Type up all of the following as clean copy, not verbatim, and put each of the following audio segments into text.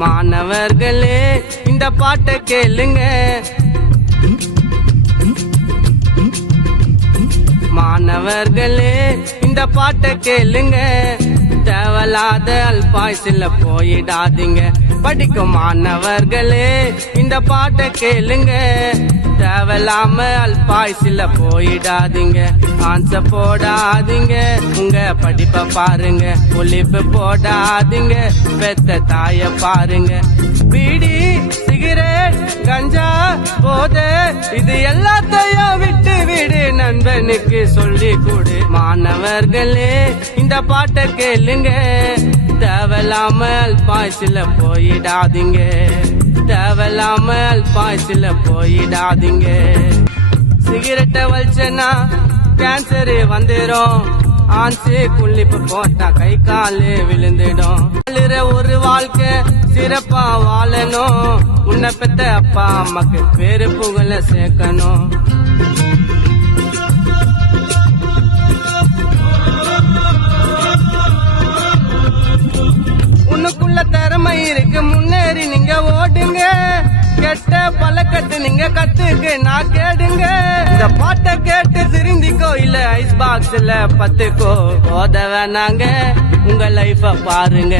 மாணவர்களே இந்த பாட்டை கேளுங்க, மாணவர்களே இந்த பாட்டை கேளுங்க. தேவலாத அல்பாய்ஸ்ல போயிடாதீங்க. படிக்கும் மாணவர்களே இந்த பாட்டை கேளுங்க. தேவலாம அல்பாய்ஸ்ல போயிடாதீங்க. ஆன்சர் போடாதீங்க, உங்க படிப்பை பாருங்க. ஒலிப்பு போடாதீங்க, பெத்த தாய பாருங்க. பீடி சிகரெட் கஞ்சா போதே இது எல்லாத்தையும் விட்டு விடு, நண்பனுக்கு சொல்லி கொடு. மாணவர்களே இந்த பாட்டை கேளுங்க. தேவலாம அல்பாய்ஸ்ல போயிடாதீங்க. தேவலாம அல்பாய்ஸ்ல போயிடாதீங்க. சிகரெட்டை வச்சனா கேன்சர் வந்துடும். ஆன்சு குள்ளிப்பு போட்டா கை காலு விழுந்துடும். ஒரு வாழ்க்கை சிறப்பா வாழணும். உன்னை பெத்த அப்பா அம்மாக்கு பேரு புகழ சேர்க்கணும். உனக்குள்ள திறமை இருக்கு, முன்னேறி நீங்க ஓடுங்க. கெட்ட பழக்கத்தை நீங்க கத்துக்கு நான் கேடுங்க. இந்த பாட்டை கேட்டு திருந்திக்கோ, இல்ல ஐஸ் பாக்ஸ்ல பத்துக்கோ. போத வேணாங்க, உங்க லைஃப பாருங்க.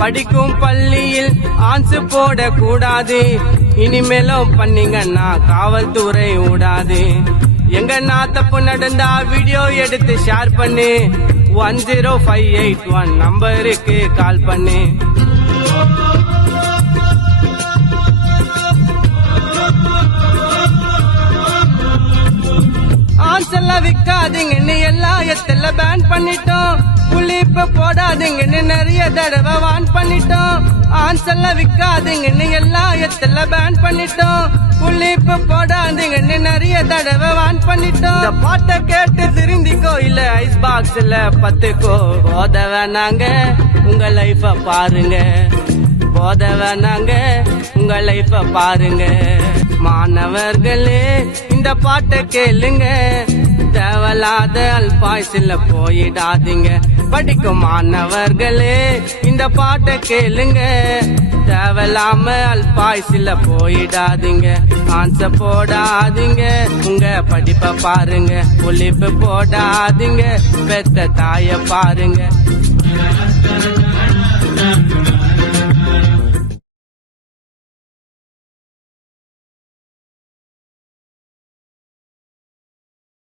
படிக்கும் பள்ளியில் ஆன்சு போட கூடாது. இனிமேலும் பண்ணீங்கன்னா காவல்துறை விடாது. எங்க நான் தப்பு நடந்தா வீடியோ எடுத்து ஷேர் பண்ணி 10581 நம்பருக்கு கால் பண்ணி. ஆன்செல்லாம் விற்காதீங்கன்னு எல்லா இடத்துல பேன் பண்ணிட்டோம். புளிப்பு போடாதீங்கன்னு நிறைய தடவை வான் பண்ணிட்டோம். ஆன்செல்லாம் விற்காதீங்கன்னு எல்லா இடத்துல பேன் பண்ணிட்டோம். புளிப்பு போடாதீங்கன்னு நிறைய தடவை வான் பண்ணிட்டோம். இந்த பாட்டை கேட்டு திருந்திக்கோ, இல்ல ஐஸ் பாக்ஸ்ல பத்துக்கோ. போத வேணாங்க, உங்க லைஃப பாருங்க. போத வேணாங்க, உங்க லைஃப பாருங்க. மாணவர்களே இந்த பாட்டை கேளுங்க. தேவலாத அல்பாய்ஸ்ல போயிடாதீங்க. படிக்கும் மாணவர்களே இந்த பாட்டை கேளுங்க. தேவலாம அல்பாய்ஸ்ல போயிடாதீங்க. ஆன்சர் போடாதீங்க, உங்க படிப்பை பாருங்க. ஒலிப்பு போடாதீங்க, பெத்த தாய பாருங்க.